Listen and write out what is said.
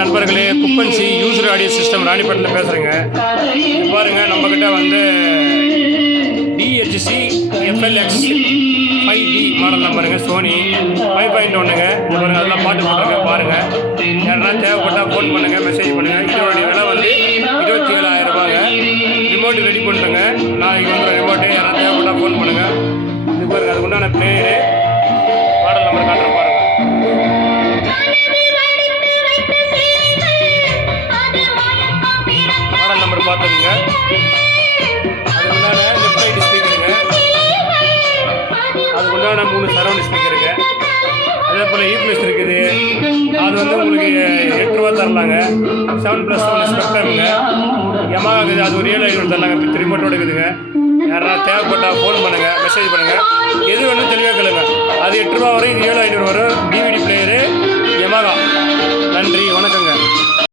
நண்பர்களே, குப்பன்சி user audio system ராணிப்பேட்டில் பேசுகிறேங்க. இது பாருங்கள், நம்மக்கிட்ட வந்து DHC FLX 5D மாடல் நம்பருங்க, சோனி 5.1ங்க. இது பாருங்கள், அதெல்லாம் பாட்டு போட்டுருங்க பாருங்கள். யாருன்னா தேவைப்பட்டால் ஃபோன் பண்ணுங்கள், மெசேஜ் பண்ணுங்கள். இதோடைய விலை வந்து 27,000 ரூபாங்க. ரிமோட்டு ரெடி பண்ணுறேங்க. நாளைக்கு வந்து ரிமோட்டு யாராவது தேவைப்பட்டால் ஃபோன் பண்ணுங்கள். இது பாருங்கள், அதுக்கு உண்டான பிளேயரு மாடல் நம்பர் காட்டுறேன் பாருங்கள். மாடல் நம்பர் பார்த்துக்குங்க. அதுக்கு உண்டான லெஃப்ட் ரைட் ஸ்பீக்கருங்க. அதுக்கு உண்டான 3 சரௌண்ட் ஸ்பீக்கருங்க. அதே போல் ஈப்ளஸ் இருக்குது. அது வந்து உங்களுக்கு 8 ரூபா தரலாங்க. 7+1 ஸ்பெக்ட்ரம்ங்க. யமாஹா இருக்குது, அது ஒரு 7,500 தரலாங்க. வித் ரிமோட்டோடு இருக்குதுங்க. யாராவது தேவைப்பட்டால் ஃபோன் பண்ணுங்கள், மெசேஜ் பண்ணுங்கள். எது வேணும் தெளிவாக கேளுங்க. அது 8 ரூபா வரும், இது 7,500 வரும். DVD player Yamaha. நன்றி.